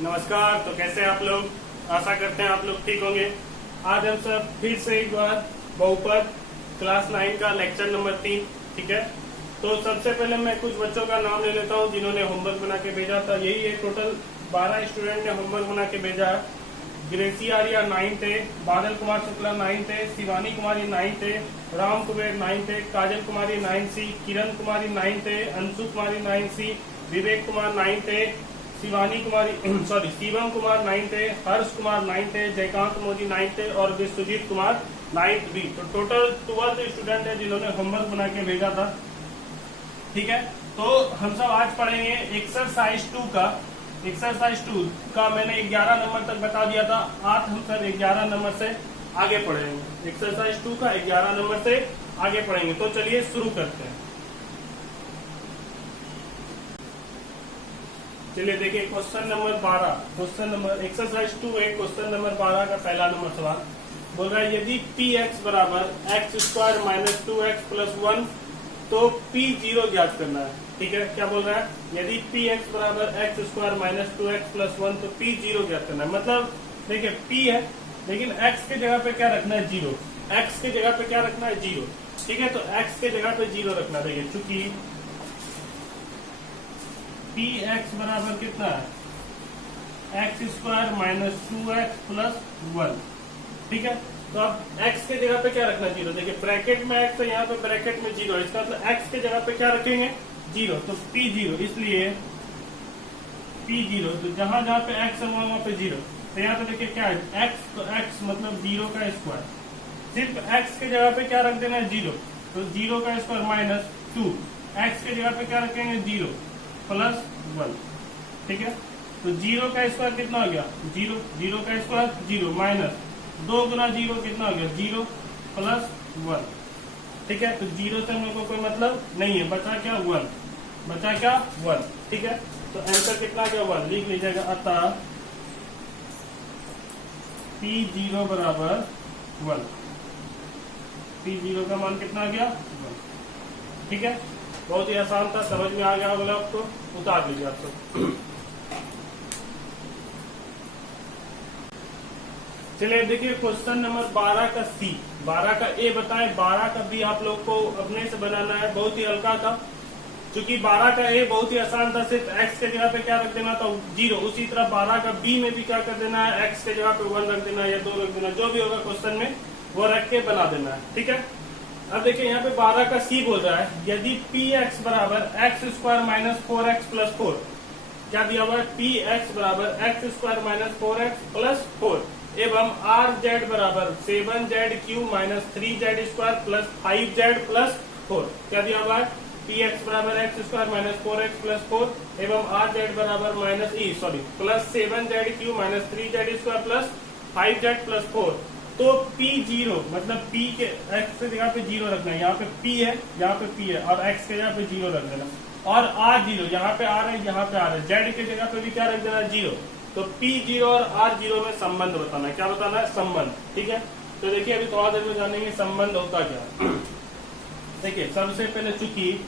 नमस्कार। तो कैसे हैं आप लोग? आशा करते हैं आप लोग ठीक होंगे। आज हम सब फिर से एक बार बहुपद क्लास 9 का लेक्चर नंबर 3, ठीक है। तो सबसे पहले मैं कुछ बच्चों का नाम ले लेता हूँ जिन्होंने होमवर्क बना के भेजा था। यही है, टोटल 12 स्टूडेंट ने होमवर्क बना के भेजा है। ग्रेसी आर्या 9 थे, बादल कुमार शुक्ला 9 थे, शिवानी कुमारी 9 थे, राम कुबेर 9 थे, काजल कुमारी 9C, किरण कुमारी 9 थे, अंशु कुमारी 9C, विवेक कुमार 9 थे, शिवानी कुमारी शिवम कुमार 9 थे, हर्ष कुमार 9 थे, जयकांत मोदी 9 थे और विश्वजीत कुमार 9 भी। तो टोटल 12 स्टूडेंट है जिन्होंने होमवर्क बना के भेजा था, ठीक है। तो हम सब आज पढ़ेंगे एक्सरसाइज 2 का। एक्सरसाइज 2 का मैंने 11 नंबर तक बता दिया था। आज हम सब 11 नंबर से आगे पढ़ेंगे। एक्सरसाइज 2 का 11 नंबर से आगे पढ़ेंगे। तो चलिए शुरू करते हैं। चलिए देखिए, question number 12, question number exercise 2 है, क्वेश्चन नंबर 12 का पहला नंबर सवाल बोल रहा है यदि px बराबर x square minus 2x plus 1 तो p0 ज्ञात करना है, ठीक है। क्या बोल रहा है? यदि px बराबर x square minus 2x plus 1 तो p0 ज्ञात करना है। मतलब देखिए p है, लेकिन x के जगह पे क्या रखना है? 0। x के जगह पे क्या रखना है? 0, ठीक है। तो x के जगह पे 0 रखना चाहिए, चूंकि px बराबर कितना है? X square minus 2x plus 1, ठीक है। तो अब x के जगह पे क्या रखना है? 0। देखिए ब्रैकेट में x है, यहाँ पे ब्रैकेट में 0 है, इसका मतलब x के जगह पे क्या रखेंगे? 0। तो p0, इसलिए p0, तो जहां जहां पे x है वहां पे 0। तो यहाँ पे देखिए क्या है? x, तो x मतलब 0 का स्क्वायर। सिर्फ x के जगह पे क्या रख देना है? 0। तो 0 का स्क्वायर माइनस 2, x के जगह पे क्या रखेंगे? 0 प्लस 1, ठीक है। तो 0 का स्क्वायर कितना हो गया? 0। 0 का स्क्वायर 0 माइनस 2 गुना 0 कितना हो गया? 0 प्लस 1, ठीक है। तो 0 से हम लोग को कोई मतलब नहीं है, बचा क्या? 1, बचा क्या? 1, ठीक है। तो आंसर कितना गया? 1 लिख लीजिएगा। अतः p0 बराबर 1, p0 का मान कितना आ गया? 1, ठीक है। बहुत ही आसान था, समझ में आ गया होगा आपको। उतार लीजिए आप सब। चलिए देखिए, क्वेश्चन नंबर 12 का C, 12 का A बताएं, 12 का B आप लोग को अपने से बनाना है। बहुत ही हल्का था, क्योंकि 12 का A बहुत ही आसान था। सिर्फ x के जगह पे क्या रख देना था? 0। उसी तरह 12 का B में भी क्या कर देना है? x के जगह पे 1 रख देना है या 2 रख देना, जो भी होगा क्वेश्चन में वो रख के बना देना है, ठीक है। अब देखिए यहाँ पे 12 का C बोल रहा है यदि px बराबर x square minus 4x plus 4, क्या दिया हुआ है? px बराबर x square minus 4x plus 4 एवं rz बराबर 7z cube minus 3z square plus 5z plus 4। क्या दिया हुआ है? px बराबर x square minus 4x plus 4 एवं rz बराबर plus 7z cube minus 3z square plus 5z plus 4। तो p0 मतलब p के x के जगह पे 0 रखना है। यहाँ पे p है, यहाँ पे p है, और x के जगह पे 0 रख देना। और r0, यहाँ पे r है, यहाँ पे r है, z के जगह पे भी क्या रख देना? 0। तो p0 और r0 में संबंध बताना है। क्या बताना है? संबंध, ठीक है। तो देखिए अभी थोड़ा देर में जानेंगे संबंध होता क्या। देखिए सबसे पहले, चूंकि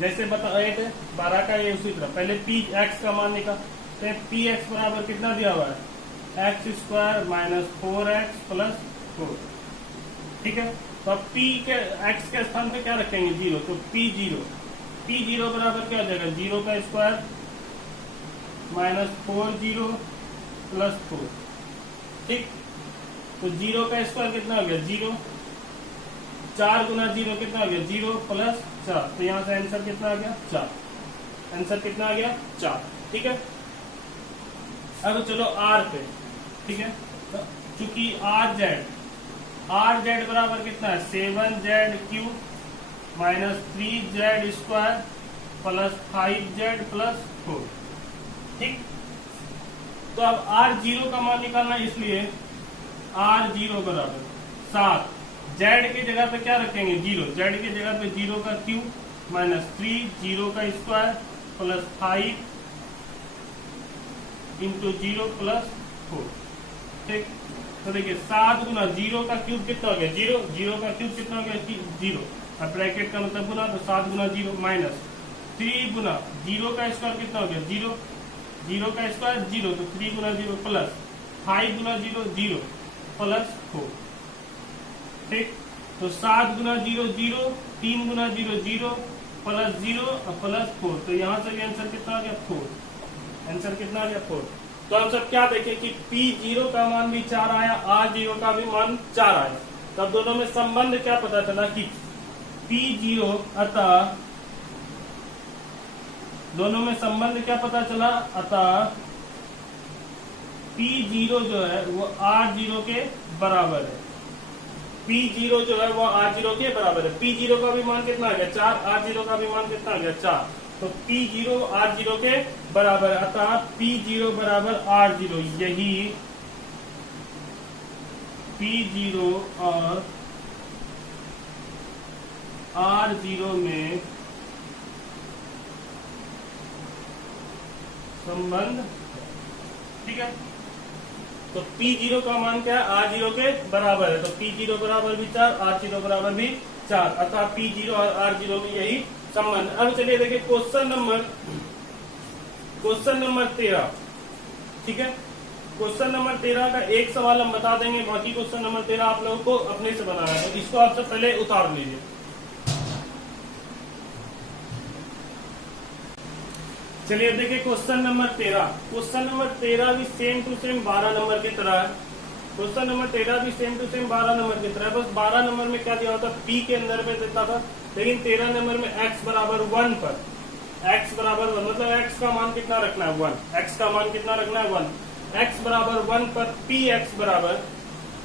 जैसे बताए थे 12 का ये उसी तरह पहले px का मान निकाल, तो px बराबर कितना दिया हुआ है? X square minus 4x plus 4, ठीक है। तो अब p के x के स्थान पे क्या रखेंगे? 0। तो p0 बराबर क्या हो जाएगा? 0 का स्क्वायर माइनस 4 प्लस 4, ठीक। तो 0 का स्क्वायर कितना हो गया? 0। 4 गुना 0 कितना हो गया? 0 प्लस 4। तो यहाँ से आंसर कितना आ गया? 4। आंसर कितना आ गया? 4, ठीक है। अब चलो r पे, ठीक है। तो चूंकि rz बराबर कितना है? 7z cube minus 3z square plus 5z plus 4, ठीक। तो अब r0 का मान निकालना है, इसलिए r0 बराबर 7, z के जगह पे क्या रखेंगे? 0। z के जगह पे 0 का क्यूब माइनस 3 0 का स्क्वायर प्लस 5 इंटू 0 प्लस 4, ठीक। तो देखिए 7 गुना 0 का क्यूब कितना हो गया? 0। 0 का क्यूब कितना हो गया? 0। अब ब्रैकेट का मतलब गुना, तो 7 गुना 0 माइनस 3 गुना 0 का स्क्वायर कितना हो गया? 0 जीरो का स्क्वायर जीरो, तो 3 गुना जीरो प्लस 5 गुना जीरो जीरो प्लस 4। ठीक, तो 7 गुना जीरो जीरो, 3 गुना जीरो जीरो प्लस जीरो और प्लस 4। तो यहाँ से भी आंसर कितना आ गया 4। आंसर कितना आ गया 4। तो हम सब क्या देखें कि P0 का मान भी 4 आया, R0 का भी मान 4 आया। तब दोनों में संबंध क्या पता चला कि P0 अतः दोनों में संबंध क्या पता चला, अतः P0 जो है वो R0 के बराबर है। P0 जो है वो R0 के बराबर है। P0 का भी मान कितना आ गया 4, R0 का भी मान कितना आ गया 4। तो P0 R0 के बराबर है, अतः P0 बराबर R0। यही P0 और R0 में संबंध। ठीक है, तो P0 का मान क्या है, R0 के बराबर है। तो P0 बराबर भी 4, R0 बराबर भी 4, अतः P0 और R0 में यही संबंध। अब चलिए देखिए क्वेश्चन नंबर 13। ठीक है, क्वेश्चन नंबर 13 का एक सवाल हम बता देंगे, बाकी क्वेश्चन नंबर 13 आप लोगों को अपने से बनाना है। तो इसको आपसे पहले उतार लीजिए। चलिए देखिए क्वेश्चन नंबर 13। क्वेश्चन नंबर 13 भी सेम टू सेम 12 नंबर की तरह है। क्वेश्चन नंबर 13 भी सेम टू सेम 12 नंबर की तरह है। बस 12 नंबर में क्या दिया होता, P के अंदर में देता था, लेकिन 13 नंबर में x बराबर 1 पर, x बराबर 1 मतलब x का मान कितना रखना है 1, x का मान कितना रखना है 1, x बराबर 1 पर Px बराबर,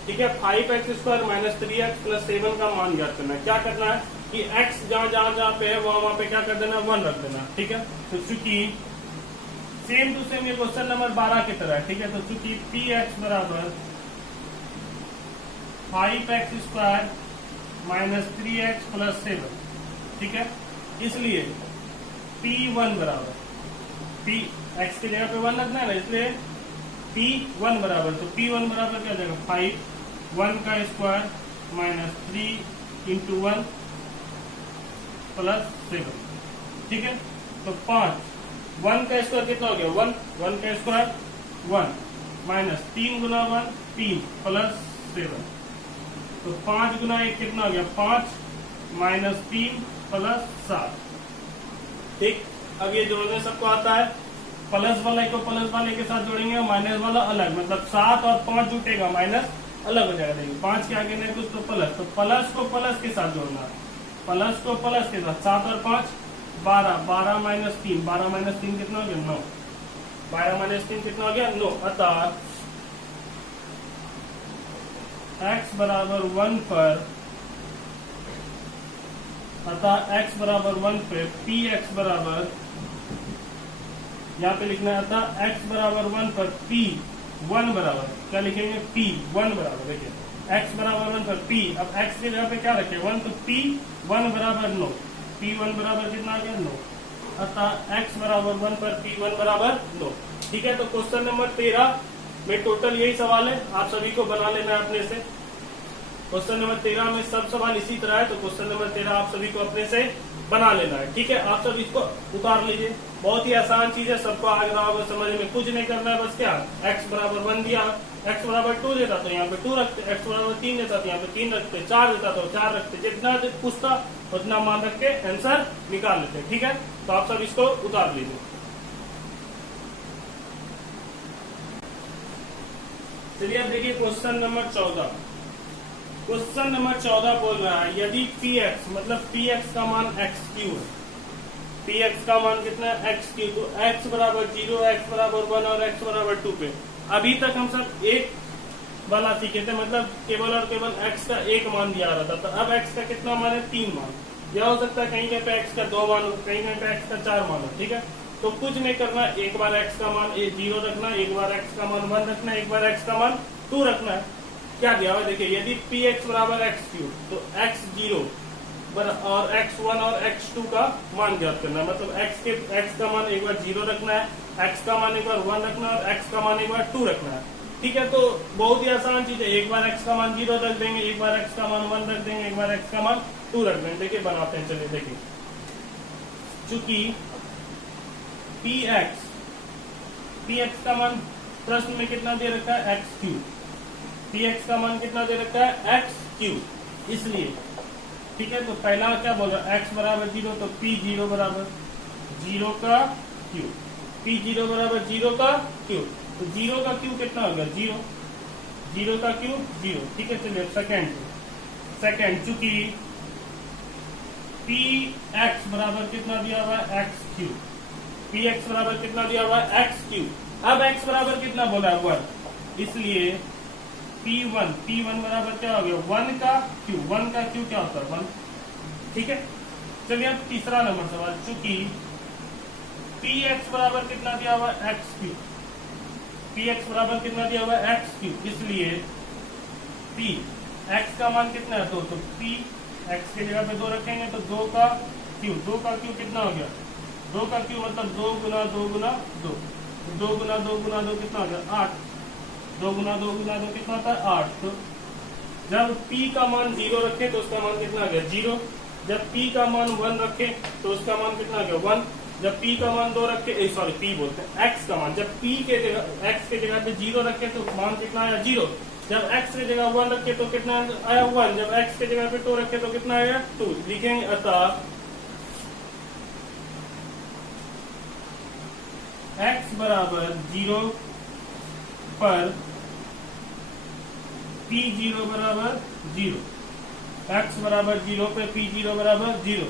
ठीक है, 5x square minus 3x plus 7 का मान ज्ञात करना है। क्या करना है कि x जहां पे है वहां पे क्या कर देना 1 रख देना। ठीक है, तो चूंकि सेम टू सेम ये क्वेश्चन नंबर 12 की तरह है। ठीक है, तो चूंकि Px बराबर 5x square minus 3x plus 7, ठीक है, इसलिए P1 बराबर P x की जगह पे 1 रखना है ना, इसलिए P1 बराबर, तो P1 बराबर क्या हो जाएगा 5, 1 का स्क्वायर माइनस 3 इंटू 1 प्लस 7। ठीक है, तो 5, 1 का स्क्वायर कितना हो गया 1, 1 का स्क्वायर 1 माइनस 3 गुना 1 3 प्लस 7। तो 5 गुना 1 कितना हो गया 5 माइनस 3 प्लस 7। ठीक, अब ये जोड़ने सबको आता है, प्लस वाले को प्लस वाले के साथ जोड़ेंगे, माइनस वाला अलग, मतलब 7 और 5 जुटेगा, माइनस अलग हो जाएगा। देखिए 5 के आगे नहीं कुछ तो प्लस, तो प्लस को प्लस के साथ जोड़ना है, प्लस को प्लस के साथ, 7 और 5 12, 12 माइनस 3, 12 माइनस 3 कितना हो गया 9, 12 माइनस 3 कितना हो गया 9। अतः x बराबर 1 पर, अतः x बराबर 1 पे Px बराबर, यहाँ पे लिखना है, अतः x बराबर 1 पर P1 बराबर, क्या लिखेंगे P1 बराबर, देखिए x बराबर 1 पर P, अब x की जगह पे क्या रखे 1, तो P1 बराबर 9, P1 बराबर कितना आ गया 9, अतः x बराबर 1 पर P1 बराबर 9। ठीक है, तो क्वेश्चन नंबर 13 में टोटल यही सवाल है, आप सभी को बना लेना है अपने से। क्वेश्चन नंबर 13 में सब सवाल इसी तरह है, तो क्वेश्चन नंबर 13 आप सभी को अपने से बना लेना है। ठीक है, आप सब इसको उतार लीजिए, बहुत ही आसान चीज है, सबको आ रहा होगा समझ में, कुछ नहीं करना है, बस क्या x बराबर 1 दिया, x बराबर 2 देता तो यहाँ पे 2 रखते, x बराबर 3 देता तो यहाँ पे 3 रखते, 4 देता तो 4 रखते, जितना पूछता उतना मान रख के आंसर निकाल लेते। ठीक है, तो आप सब इसको उतार लीजिए। चलिए अब देखिए क्वेश्चन नंबर 14। क्वेश्चन नंबर 14 बोल रहा है यदि Px मतलब Px का मान x3 है, Px का मान कितना है x3, तो x बराबर 0, x बराबर 1 और x बराबर 2 पे अभी तक हम सब एक वाला सीखे थे, मतलब केवल और केवल x का एक मान दिया रहा था। तो अब x का कितना मान है 3 मान, यह हो सकता है कहीं कहीं पे x का 2 मान हो, कहीं कहीं पे x का 4 मान हो। ठीक है, तो कुछ नहीं करना, एक बार x का मान 0 रखना, एक बार x का मान 1 रखना, एक बार x का मान 2 रखना है। क्या दिया हुआ देखिए, यदि Px बराबर x3 तो x0 और x1 और x2 का मान ज्ञात करना है, मतलब x का मान एक बार 0 रखना है, x का मान एक बार 1 रखना है और x का मान एक बार 2 रखना है। ठीक है, तो बहुत ही आसान चीज है, एक बार x का मान 0 रख देंगे, एक बार x का मान 1 रख देंगे, एक बार x का मान 2 रख देंगे। देखिए बनाते हैं, चलिए देखिए, चूंकि Px पी एक्स का मान प्रश्न में कितना दे रखा है, एक्स क्यू। पी एक्स का मान कितना दे रखा है, एक्स क्यू। इसलिए ठीक है, तो पहला क्या बोल रहा है, एक्स बराबर 0, तो पी 0 बराबर 0 का क्यू, पी 0 बराबर 0 का क्यू। तो 0 का क्यू कितना हो गया, 0, 0 का क्यू 0। ठीक है, चलिए सेकेंड चूंकि पी एक्स बराबर कितना दिया हुआ है, एक्स क्यू। पी एक्स बराबर कितना दिया हुआ है, एक्स क्यू। अब एक्स बराबर कितना बोला है, 1, इसलिए P1 बराबर क्या हो गया, 1 का क्यू। 1 का क्यू क्या होता है, 1। ठीक है, चलिए अब तीसरा नंबर सवाल, चूंकि पी एक्स बराबर कितना दिया हुआ है, एक्स क्यू। पी एक्स बराबर कितना दिया हुआ है, एक्स क्यू, इसलिए पी एक्स का मान कितना है, 2, तो पी एक्स की जगह पे 2 रखेंगे तो 2 का क्यू। 2 का क्यू कितना हो गया, 2 का क्यू मतलब 2 गुना 2 गुना 2, 2 गुना 2 गुना 2 कितना हो गया, 8। 2 गुना 2 गुना 2 कितना होता है, 8। तो जब p का मान 0 रखे तो उसका मान कितना आ गया, 0। जब p का मान 1 रखे तो उसका मान कितना आ गया, 1। जब p का मान 2 रखे, सॉरी p बोलते हैं x का मान, जब p के जगह x के जगह पे 0 रखे तो मान कितना आया, 0। जब x की जगह 1 रखे तो कितना आया, 1। जब x की जगह पे 2 रखे तो कितना आया, 2। लिखेंगे अतः x बराबर 0 पर P0 बराबर 0, x बराबर 0 पे P0 बराबर 0,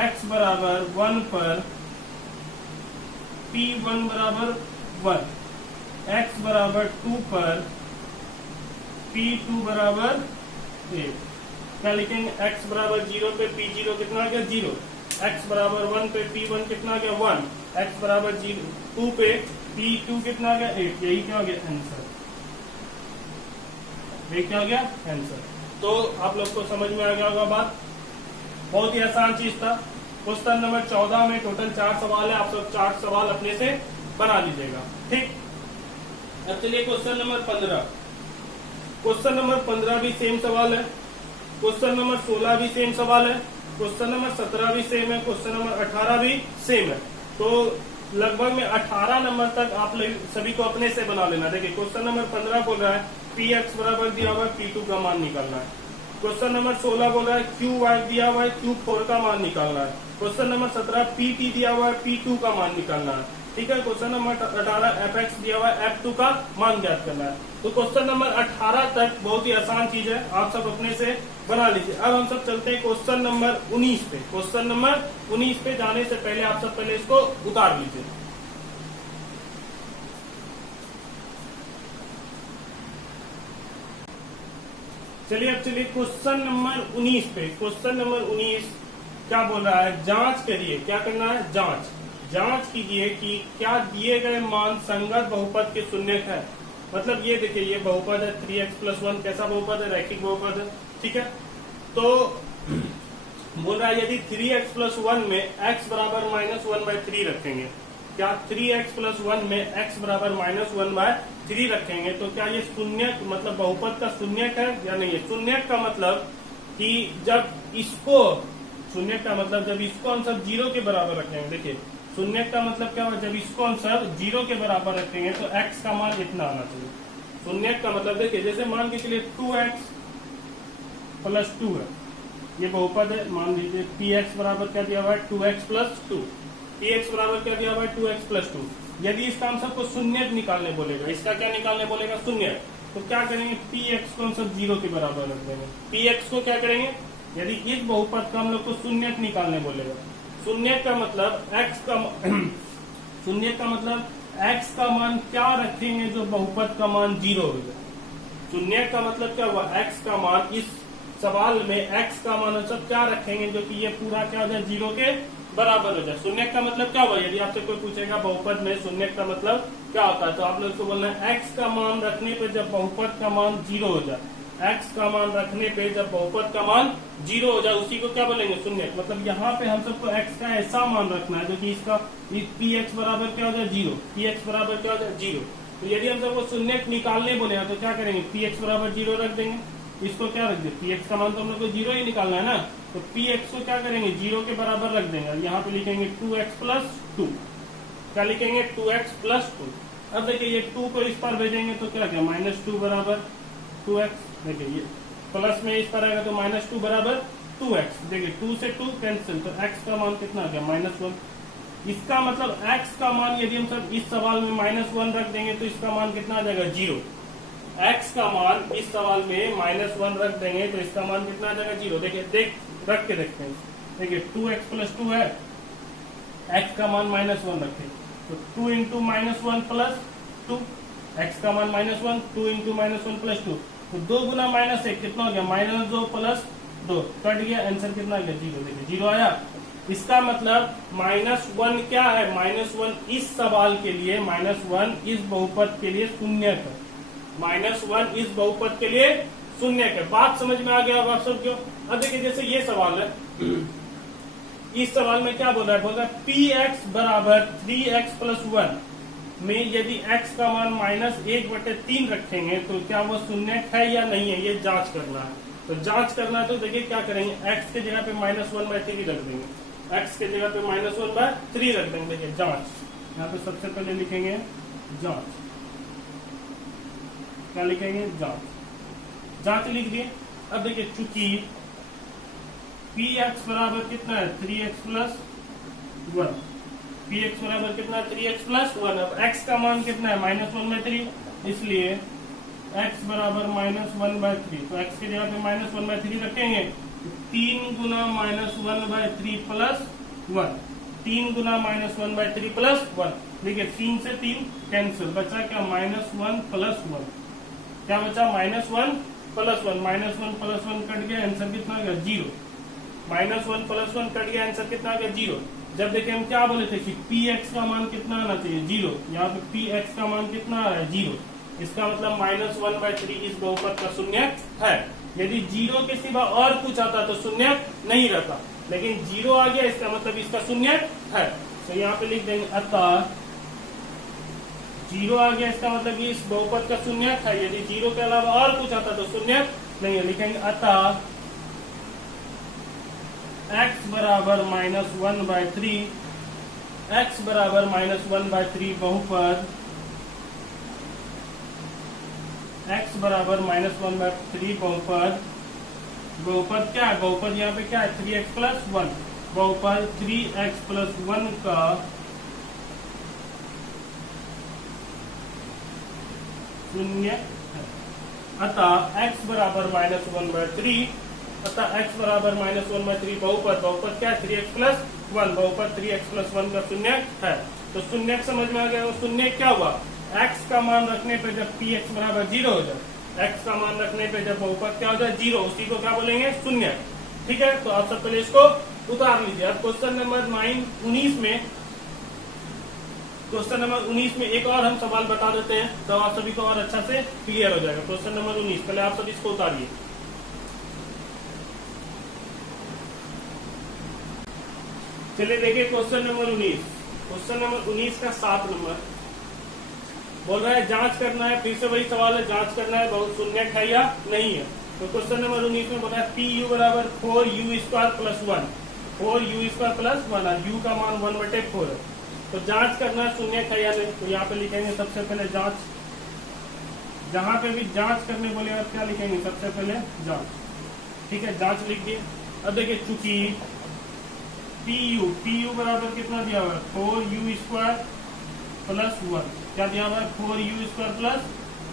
x बराबर 1 पर P1 बराबर 1, x बराबर 2 पर P2 बराबर 1। क्या लिखेंगे, x बराबर 0 पे P0 कितना आ गया, 0। x बराबर 1 पे P1 कितना आ गया, 1। x बराबर 2 पे P2 कितना आ गया, 8। यही क्या हो गया आंसर, ये क्या हो गया आंसर। तो आप लोग को समझ में आ गया होगा बात, बहुत ही आसान चीज था। क्वेश्चन नंबर 14 में टोटल 4 सवाल है, आप सब 4 सवाल अपने से बना लीजिएगा। ठीक, अब चलिए क्वेश्चन नंबर 15। क्वेश्चन नंबर 15 भी सेम सवाल है, क्वेश्चन नंबर 16 भी सेम सवाल है, क्वेश्चन नंबर 17 भी सेम है, क्वेश्चन नंबर 18 भी सेम है। तो लगभग में 18 नंबर तक आप सभी को अपने से बना लेना। देखिए क्वेश्चन नंबर 15 बोल रहा है पी एक्स बराबर दिया हुआ है, P2 का मान निकालना है। क्वेश्चन नंबर 16 बोल रहा है QY दिया हुआ है, Q4 का मान निकालना है। क्वेश्चन नंबर 17 PT दिया हुआ है, P2 का मान निकालना है। ठीक है, क्वेश्चन नंबर 18 FX दिया हुआ है, F2 का मान ज्ञात करना है। तो क्वेश्चन नंबर 18 तक बहुत ही आसान चीज है, आप सब अपने से बना लीजिए। अब हम सब चलते हैं क्वेश्चन नंबर 19 पे। क्वेश्चन नंबर 19 पे जाने से पहले आप सब पहले इसको उतार लीजिए। चलिए अब चलिए क्वेश्चन नंबर 19 पे। क्वेश्चन नंबर 19 क्या बोल रहा है, जांच करिए। क्या करना है, जांच कीजिए कि क्या दिए गए मान संगत बहुपद के शून्य है। मतलब ये देखिए, ये बहुपद है 3x+1, कैसा बहुपद है, रैखिक बहुपद है। ठीक है, तो बोल रहा है यदि 3x+1 में x बराबर -1/3 रखेंगे, क्या 3x+1 में x बराबर -1/3 रखेंगे तो क्या ये शून्य मतलब बहुपद का शून्य है या नहीं है। शून्य का मतलब कि जब इसको शून्य का मतलब जब इसको हम सब 0 के बराबर रखेंगे। देखिए शून्य का मतलब क्या होगा, जब इसको हम सब 0 के बराबर रखेंगे तो x का मान इतना आना चाहिए। शून्य का मतलब देखिए, जैसे मान के चलिए 2x+2 है, ये बहुपद है। मान लीजिए px बराबर क्या दिया हुआ है, 2x+2। px बराबर क्या दिया हुआ है, 2x+2। यदि इसका हम सबको शून्य निकालने बोलेगा, इसका क्या निकालने बोलेगा, शून्य, तो क्या करेंगे, px को हम सब 0 के बराबर रख देंगे। px को क्या करेंगे, यदि इस बहुपद का हम लोग को शून्य निकालने बोलेगा, शून्य का मतलब शून्य का मतलब x का मान क्या रखेंगे जो बहुपद का मान 0 हो जाए। शून्य का मतलब क्या हुआ, x का मान, इस सवाल में x का मान सब क्या रखेंगे जो कि ये पूरा क्या हो जाए, 0 के बराबर हो जाए। शून्य का मतलब क्या हुआ, यदि आपसे कोई पूछेगा बहुपद में शून्य का मतलब क्या होता है, तो आप लोग को बोलना है x का मान रखने पे जब बहुपद का मान 0 हो जाए, x का मान रखने पे जब बहुपद का मान 0 हो जाए उसी को क्या बोलेंगे, शून्य। मतलब यहाँ पे हम सबको x का ऐसा मान रखना है जो कि इसका px बराबर क्या हो जाए, 0। px बराबर क्या हो जाए, 0। तो यदि हम सबको शून्य निकालने बोले तो क्या करेंगे, px बराबर 0 रख देंगे। इसको क्या रख दे, px का मान तो हम लोग को 0 ही निकालना है ना, तो px को क्या करेंगे, 0 के बराबर रख देंगे। यहाँ पे लिखेंगे 2x+2। क्या लिखेंगे 2x प्लस 2। अब देखिए ये 2 को इस पर भेजेंगे तो क्या क्या -2 बराबर 2x। देखिए ये प्लस में इस पर आएगा तो -2 बराबर 2x। देखिए 2 से 2 कैंसिल, तो x का मान कितना आ गया -1। इसका मतलब x का मान यदि हम सब इस सवाल में -1 रख देंगे तो इसका मान कितना आ जाएगा 0। x का मान इस सवाल में -1 रख देंगे तो इसका मान कितना आ जाएगा 0। देखिए रख के देखते हैं। देखिए 2x प्लस 2 है, x का मान -1 रखें तो 2 इंटू -1 प्लस 2, x का मान -1, 2 इंटू -1 प्लस 2, तो 2 गुना -1 कितना हो गया -2 प्लस 2, कट गया, आंसर कितना आ गया 0। देखिए 0 आया। इसका मतलब -1 क्या है, -1 इस सवाल के लिए, -1 इस बहुपद के लिए शून्य है, -1 इस बहुपद के लिए शून्य है। बात समझ में आ गया अब आप सब क्यों। अब देखिए जैसे ये सवाल है, इस सवाल में क्या बोल रहा है, बोल रहा है px बराबर 3x प्लस 1 में यदि x का मान -1/3 रखेंगे तो क्या वो शून्य है या नहीं है, ये जांच करना है। तो जांच करना है तो देखिए क्या करेंगे, x के जगह पे -1/3 रख देंगे, x के जगह पे -1/3 रख देंगे। देखिए जांच, यहाँ पे सबसे पहले लिखेंगे जांच, क्या लिखेंगे जांच, जांच लिख दिए। अब देखिए चूंकि px बराबर कितना है 3x प्लस 1, px बराबर कितना है 3x प्लस 1। अब x का मान कितना है -1/3, इसलिए x बराबर -1/3, तो x की जगह पे -1/3 रखेंगे तो 3 गुना -1/3 प्लस 1, 3 गुना -1/3 प्लस 1। देखिए 3 से 3 कैंसिल, बचा क्या -1 प्लस 1, क्या बचा -1 प्लस 1, -1 प्लस 1 कट गया, आंसर कितना आ गया 0। -1 प्लस 1 कट गया, आंसर कितना आ गया 0। जब देखिए हम क्या बोले थे कि px का मान कितना आना चाहिए 0, यहाँ पे px का मान कितना आ रहा है 0। इसका मतलब -1/3 इस बहुपद का शून्य है। यदि 0 के सिवा और कुछ आता तो शून्य नहीं रहता, लेकिन 0 आ गया, इसका मतलब इसका शून्य है। तो यहाँ पे लिख देंगे अतः 0 आ गया, इसका मतलब ये इस बहुपद का शून्य है। यदि 0 के अलावा और कुछ आता तो शून्य नहीं है, लिखेंगे अतः x बराबर -1/3, x बराबर -1/3 बहुपद, x बराबर -1/3 बहुपद, बहुपद क्या है, बहुपद यहाँ पे क्या है 3x प्लस 1, बहुपद 3x प्लस 1 का शून्य है। अतः x बराबर -1/3, अतः x बराबर -1/3 बहुपद, बहुपद क्या है 3x प्लस 1, बहुपद 3x प्लस 1 का शून्य है। तो शून्य समझ में आ गया। शून्य क्या हुआ, x का मान रखने पे जब px बराबर 0 हो जाए, x का मान रखने पे जब बहुपद क्या हो जाए 0, उसी को क्या बोलेंगे शून्य। ठीक है, तो आप सब पहले इसको उतार लीजिए। अब क्वेश्चन नंबर 19 में, क्वेश्चन नंबर 19 में एक और हम सवाल बता देते हैं, तो आप सभी को और अच्छा से क्लियर हो जाएगा। क्वेश्चन नंबर 19, पहले आप सब इसको उतारिए। चलिए देखिए क्वेश्चन नंबर 19, क्वेश्चन नंबर 19 का 7 नंबर बोल रहा है जांच करना है, फिर से वही सवाल है, जांच करना है बहुत शून्य है या नहीं है। तो क्वेश्चन नंबर 19 में बोल रहा है PU बराबर 4u² प्लस 1, 4u² प्लस 1, और u का मान 1/4 है। तो जांच करना है शून्य है या नहीं। तो यहाँ पे लिखेंगे सबसे पहले जांच, जहां पे भी जांच करने बोलेगा क्या लिखेंगे, सबसे पहले जांच। ठीक है, जांच लिख दिए। अब देखिए चूंकि PU बराबर कितना दिया हुआ है 4u² प्लस 1, क्या दिया हुआ है 4u² प्लस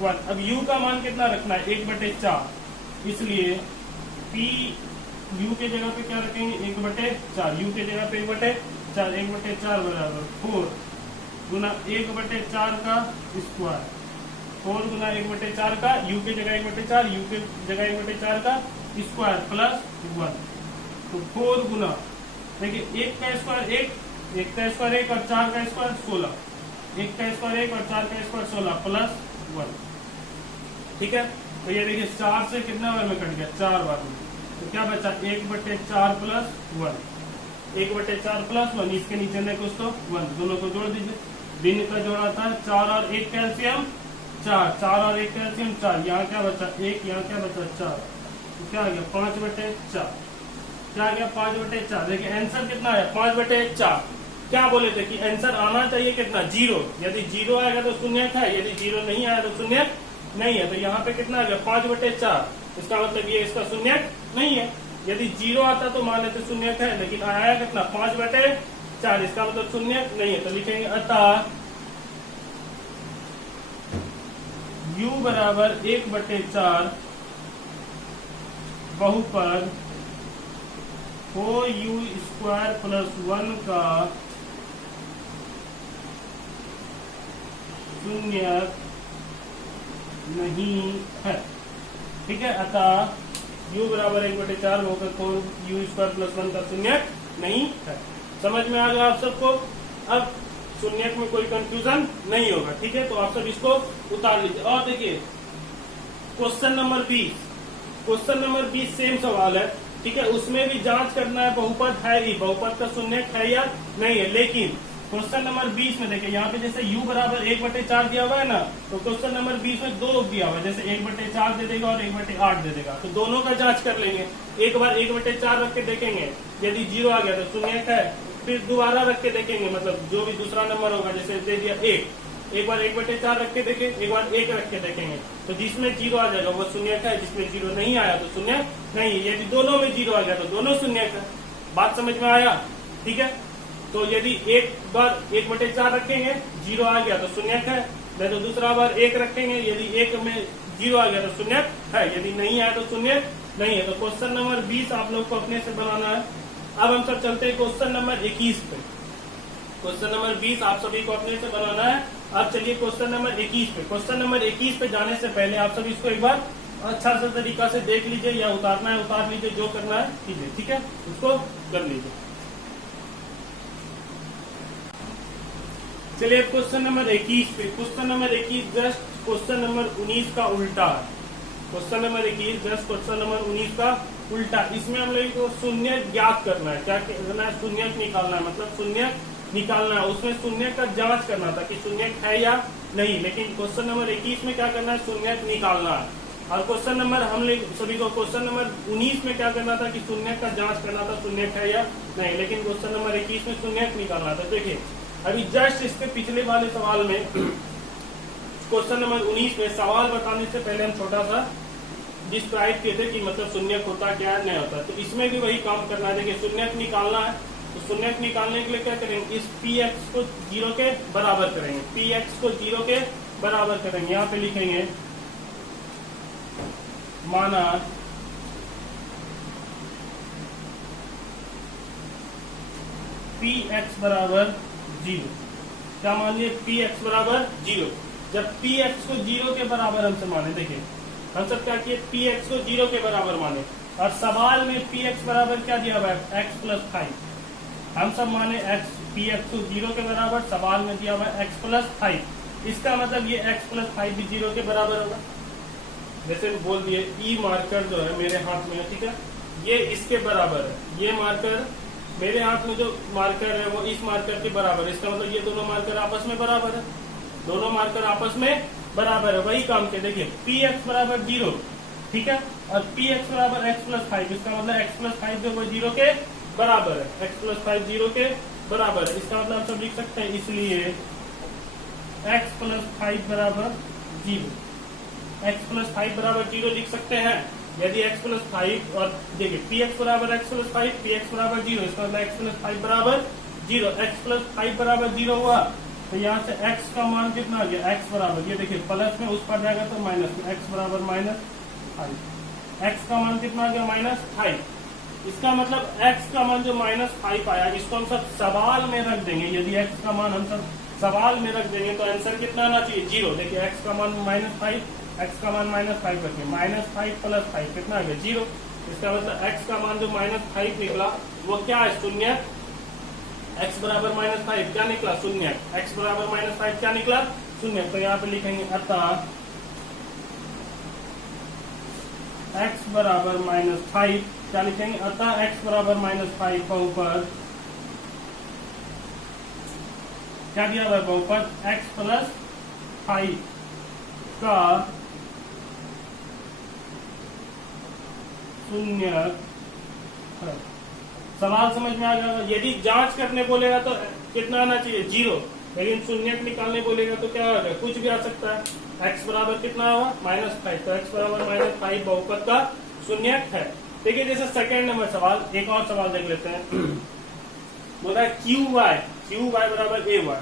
1। अब u का मान कितना रखना है 1/4, इसलिए PU के जगह पे क्या रखेंगे 1/4, u के जगह पे 1/4, 1/4 बराबर 4 गुना 1/4 का स्क्वायर, 4 गुना 1/4 का, u के जगह 1/4, u के जगह 1/4 का स्क्वायर प्लस 1। तो 4 गुना, देखिए 1 का स्क्वायर 1, 1 का स्क्वायर 1 और 4 का स्क्वायर 16, 1 का स्क्वायर 1 और 4 का स्क्वायर 16 प्लस 1। ठीक है, तो ये देखिए 4 से कितना बार में कट गया 4 बार में, तो क्या बचा 1/4 प्लस 1, 1/4 प्लस 1, इसके नीचे में कुछ तो 1, दोनों को जोड़ दीजिए। दिन का जोड़ा था 4 और 1 कैल्सियम 4, 4 और 1 कैल्सियम 4, यहाँ क्या बचा 1, यहाँ क्या बचा 4, तो क्या आ गया 5/4, क्या आ गया 5/4। देखिए आंसर कितना है 5/4। क्या बोले थे कि आंसर आना चाहिए कितना, 0। यदि 0 आएगा तो शून्यक है, यदि 0 नहीं आया तो शून्यक नहीं है। तो यहाँ पे कितना आ गया 5/4, इसका मतलब ये इसका शून्यक नहीं है। यदि 0 आता तो मान लेते शून्यक है, लेकिन आया कितना 5/4, इसका मतलब शून्यक नहीं है। तो लिखेंगे अतः u बराबर 1/4 बहुपद हो u² + 1 का शून्यक नहीं है। ठीक है, अतः u बराबर 1/4 बहुपद हो u² + 1 का शून्यक नहीं है। समझ में आ गया आप सबको? अब शून्यक में कोई कंफ्यूजन नहीं होगा। ठीक है, तो आप सब इसको उतार लीजिए। और देखिए question number 20, question number 20 same सवाल है। ठीक है, उसमें भी जांच करना है बहुपद है ही, बहुपद का शून्यक है या नहीं है। लेकिन क्वेश्चन नंबर 20 में देखिए यहाँ पे जैसे u बराबर 1/4 दिया हुआ है ना, तो क्वेश्चन नंबर 20 में 2 दिया हुआ है, जैसे 1/4 दे देगा और 1/8 दे देगा। तो दोनों का जांच कर लेंगे। एक बार 1/4 रख के देखेंगे, यदि 0 आ गया तो शून्यक है। फिर दोबारा रख के देखेंगे, मतलब जो भी दूसरा नंबर होगा, जैसे दे दिया 1, एक बार 1/4 रख के देखें, एक बार 1 रख के देखेंगे। तो जिसमें 0 आ जाएगा वो शून्यक है, जिसमें 0 नहीं आया तो शून्यक नहीं है। यदि दोनों में 0 आ गया तो दोनों शून्यक है। बात समझ में आया? ठीक है, तो यदि एक बार 1/4 रखेंगे, 0 आ गया तो शून्यक है, नहीं तो दूसरा बार 1 रखेंगे, यदि 1 में 0 आ गया तो शून्यक है, यदि नहीं आया तो शून्यक नहीं है। तो क्वेश्चन नंबर 20 आप लोग को अपने से बनाना है। अब हम सब चलते हैं क्वेश्चन नंबर 21 पे। क्वेश्चन नंबर 20 आप सभी को अपने से बनाना है। अब चलिए क्वेश्चन नंबर 21 पे। क्वेश्चन नंबर 21 पे जाने से पहले आप सभी इसको एक बार अच्छा सा तरीका से देख लीजिए, या उतारना है उतार लीजिए, जो करना है कीजिए। ठीक है, उसको कर लीजिए। चलिए क्वेश्चन नंबर 21 पे। Question number 21 just question number 19 का उल्टा है। Question number 21 just question number 19 का उल्टा। इसमें हम लोग को शून्य ज्ञात करना है। क्या करना है? शून्यक निकालना है, मतलब शून्यक निकालना है। उसमें शून्यक का जांच करना था कि शून्यक है या नहीं। लेकिन क्वेश्चन नंबर 21 में क्या करना है? शून्यक निकालना है। और क्वेश्चन नंबर हम लोग सभी को क्वेश्चन नंबर 19 में क्या करना था कि शून्यक का जांच करना था, शून्यक है या नहीं। लेकिन क्वेश्चन नंबर 21 में शून्यक निकालना था। देखिए अभी जस्ट इसके पिछले वाले सवाल में क्वेश्चन नंबर 19 में सवाल बताने से पहले हम छोटा सा डिस्क्राइब किए थे कि मतलब शून्यक होता क्या है, नहीं होता। तो इसमें भी वही काम करना है। देखिए शून्यक निकालना है, तो शून्यक निकालने के लिए क्या करेंगे? इस px को 0 के बराबर करेंगे। px को 0 के बराबर करेंगे। यहाँ पे लिखेंगे माना px बराबर 0। क्या मान लिया? px बराबर 0। जब px को 0 के बराबर हमसे माने, देखिए हम सब क्या किए? px को 0 के बराबर माने, और सवाल में px बराबर क्या दिया हुआ है? x + 5। हम सब माने px को 0 के बराबर, सवाल में दिया हुआ है x + 5। इसका मतलब ये x + 5 भी 0 के बराबर होगा। जैसे बोल दिए ई मार्कर जो है मेरे हाथ में है, ठीक है, ये इसके बराबर है। ये मार्कर मेरे हाथ में जो मार्कर है वो इस मार्कर के बराबर है। इसका मतलब ये दोनों मार्कर आपस में बराबर है। दोनों मार्कर आपस में बराबर है। वही काम के देखिए px बराबर 0, ठीक है, और px बराबर x + 5। इसका मतलब x + 5 जो वो 0 के बराबर है। x + 5 0 के बराबर है। इसका मतलब हम सब लिख सकते हैं, इसलिए x + 5 बराबर 0। x + 5 बराबर 0 लिख सकते हैं। यदि x + 5 और देखिए px बराबर x + 5, px बराबर 0, इसका मतलब x + 5 बराबर 0। x + 5 बराबर 0 हुआ, तो यहाँ से x का मान कितना आ गया? x बराबर, ये देखिए प्लस में उस पर जाएगा तो माइनस में, x बराबर -5। x का मान कितना आ गया? -5। इसका मतलब x का मान जो -5 आया, इसको हम सब सवाल में रख देंगे। यदि x का मान हम सब सवाल में रख देंगे तो आंसर कितना आना चाहिए? 0। देखिए x का मान -5, x का मान -5 रखें, -5 + 5 कितना आ गया? 0। इसका मतलब x का मान जो -5 निकला वो क्या है? शून्य। x बराबर -5 क्या निकला? शून्य। x बराबर -5 क्या निकला? शून्य। तो यहाँ पे लिखेंगे अतः x बराबर -5, क्या लिखेंगे? अतः x बराबर -5 बहुपद क्या दिया हुआ है? बहुपद x + 5 का शून्य। सवाल समझ में आ गया? यदि जांच करने बोलेगा तो कितना आना चाहिए 0, लेकिन शून्य निकालने बोलेगा तो क्या होगा, कुछ भी आ सकता है। x बराबर कितना होगा -5, तो x बराबर -5 बहुपद का शून्य है। देखिए जैसे सेकेंड नंबर सवाल, एक और सवाल देख लेते हैं। बोला है क्यू वाई बराबर ए वाई,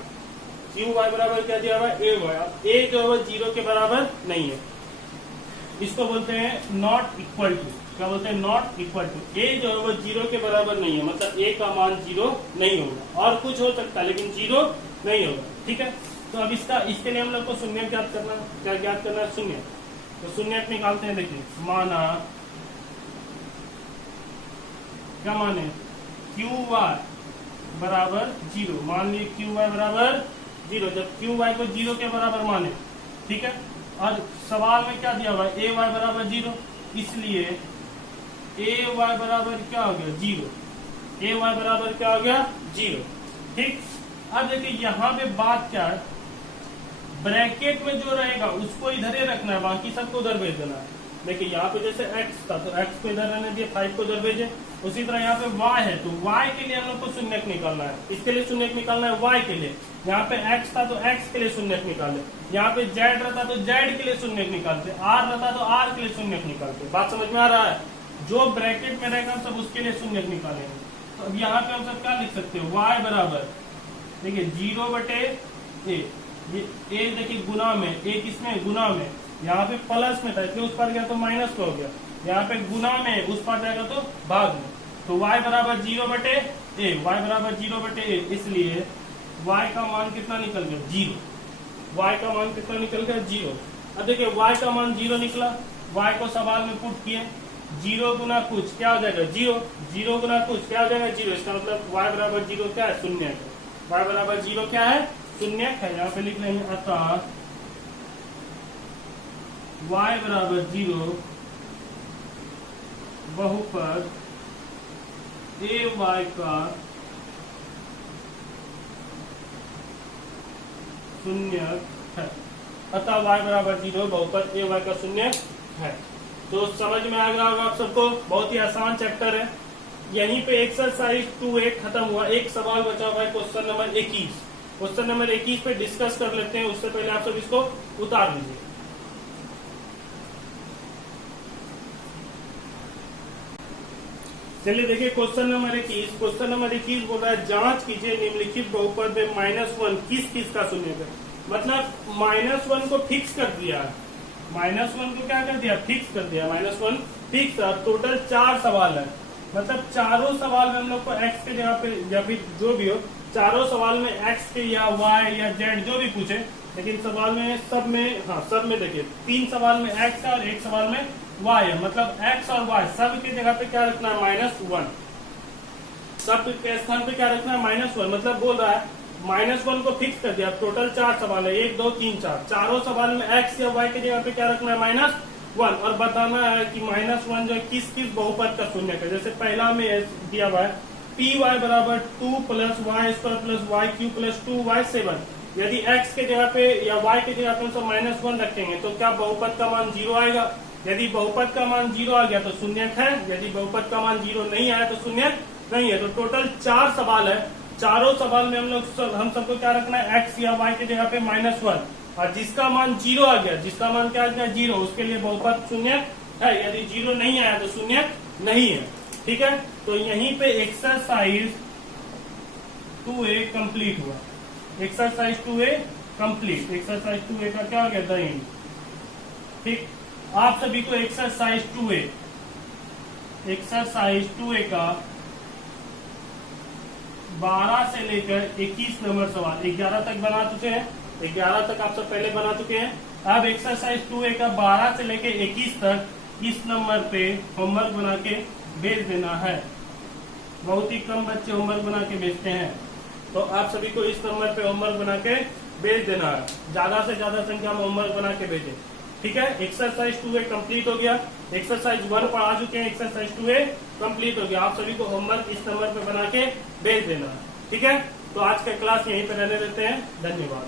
क्यू वाई बराबर क्या दिया हुआ है ए वाई। अब ए जो है 0 के बराबर नहीं है, इसको बोलते हैं नॉट इक्वल टू, क्या बोलते हैं नॉट इक्वल टू। ए जो है वो 0 के बराबर नहीं है, मतलब ए का मान 0 नहीं होगा, और कुछ हो सकता है लेकिन 0 नहीं होगा, ठीक है। तो अब इसके लिए हम लोग को शून्य ज्ञात करना, क्या ज्ञात करना है शून्य। तो शून्य निकालते हैं, देखिए माना क्या माने क्यू वाई बराबर 0, मान लीजिए क्यू वाई बराबर 0, जब क्यू वाई को 0 के बराबर माने, ठीक है। और सवाल में क्या दिया हुआ है ए वाई बराबर 0, इसलिए ए वाई बराबर क्या हो गया 0, ए वाई बराबर क्या हो गया 0, ठीक। अब देखिए यहाँ पे बात क्या है, ब्रैकेट में जो रहेगा उसको इधर ही रखना है, बाकी सबको उधर भेज देना है। देखिए यहाँ पे जैसे x था तो x को इधर रहने दिए, 5 को उधर भेजे। उसी तरह यहाँ पे y है तो y के लिए हम लोग को शून्य निकालना है, इसके लिए शून्य निकालना है y के लिए। यहाँ पे x था तो x के लिए शून्य निकाले, यहाँ पे z रहता तो z के लिए शून्य निकालते, r रहता तो r के लिए शून्य निकालते। बात समझ में आ रहा है, जो ब्रैकेट में रहेगा हम सब उसके लिए शून्य निकालेंगे। तो अब यहाँ पे हम सब क्या लिख सकते हो, y बराबर देखिए 0/a, ये a देखिए गुना में, a किसमें गुना में, यहाँ पे प्लस में था इसलिए उस पर गया तो माइनस पे हो गया, यहाँ पे गुना में उस पर जाएगा तो भाग में। तो y बराबर 0/a, y बराबर 0/a, इसलिए y का मान कितना निकल गया 0, y का मान कितना निकल गया 0। अब देखिए y का मान 0 निकला, y को सवाल में पुट किए, 0 गुना कुछ क्या हो जाएगा 0, 0 गुना कुछ क्या हो जाएगा 0, इसका मतलब y बराबर 0 क्या है शून्य है, y बराबर 0 क्या है शून्य है। यहाँ पे लिख लेंगे अतः y बराबर 0 बहुपद ए वाई का शून्य है, अतः y बराबर 0 बहुपद ए वाई का शून्य है। तो समझ में आ गया होगा आप सबको, बहुत ही आसान चैप्टर है। यहीं पे एक्सरसाइज 2A खत्म हुआ, एक सवाल बचा हुआ है क्वेश्चन नंबर 21। क्वेश्चन नंबर 21 पे डिस्कस कर लेते हैं, उससे पहले आप सब इसको उतार लीजिए। चलिए देखिए क्वेश्चन नंबर 21। क्वेश्चन नंबर 21 बोल रहा है जांच कीजिए निम्नलिखित बहुपद में -1 किस किस का शून्य है। मतलब -1 को फिक्स कर दिया, -1 को क्या कर दिया फिक्स कर दिया, -1 फिक्स। अब टोटल 4 सवाल है, मतलब चारों सवाल में हम लोग को x के जगह पे या फिर जो भी हो, चारों सवाल में x के या y या z जो भी पूछे, लेकिन सवाल में सब में देखिए 3 सवाल में x है और 1 सवाल में y है। मतलब x और y सब के जगह पे क्या रखना है -1, सब के स्थान पे क्या रखना है -1। मतलब बोल रहा है -1 को फिक्स कर दिया। टोटल 4 सवाल है, 1 2 3 4, चारों सवाल में x या y के जगह पे क्या रखना है -1, और बताना है कि -1 जो किस किस बहुपद का शून्य है। जैसे पहला में दिया हुआ है py बराबर 2 + y² + y³ + 2y7। यदि x के जगह पे या y के जगह पे हम -1 रखेंगे तो क्या बहुपद का मान 0 आएगा। यदि बहुपद का मान 0 आ गया तो शून्य है, यदि बहुपद का मान 0 नहीं आया तो शून्य नहीं है। तो टोटल 4 सवाल है, चारों सवाल में हम सबको क्या रखना है x या y के जगह पे -1, और जिसका मान 0 आ गया, जिसका मान क्या आ गया 0, उसके लिए बहुपद शून्य है। यदि 0 नहीं आया तो शून्य नहीं है, ठीक है। तो यहीं पे एक्सरसाइज 2A कंप्लीट हुआ, exercise 2A complete. Exercise 2A का क्या हो गया द एंड, ठीक। आप सभी को एक्सरसाइज 2A का 12 से लेकर 21 नंबर सवाल 11 तक बना चुके हैं, 11 तक आप सब पहले बना चुके हैं। अब एक्सरसाइज 2A का 12 से लेकर 21 तक इस नंबर पे होमवर्क बना के भेज देना है। बहुत ही कम बच्चे होमवर्क बना के भेजते हैं, तो आप सभी को इस नंबर पे होमवर्क बना के भेज देना है। ज्यादा से ज्यादा संख्या में होमवर्क बना के भेजें, ठीक है। एक्सरसाइज 2A कंप्लीट हो गया, एक्सरसाइज 1 पढ़ा चुके हैं, एक्सरसाइज 2A कंप्लीट हो गया। आप सभी को होमवर्क इस नंबर पे बना के भेज देना है, ठीक है। तो आज का क्लास यहीं पे रहने देते हैं, धन्यवाद।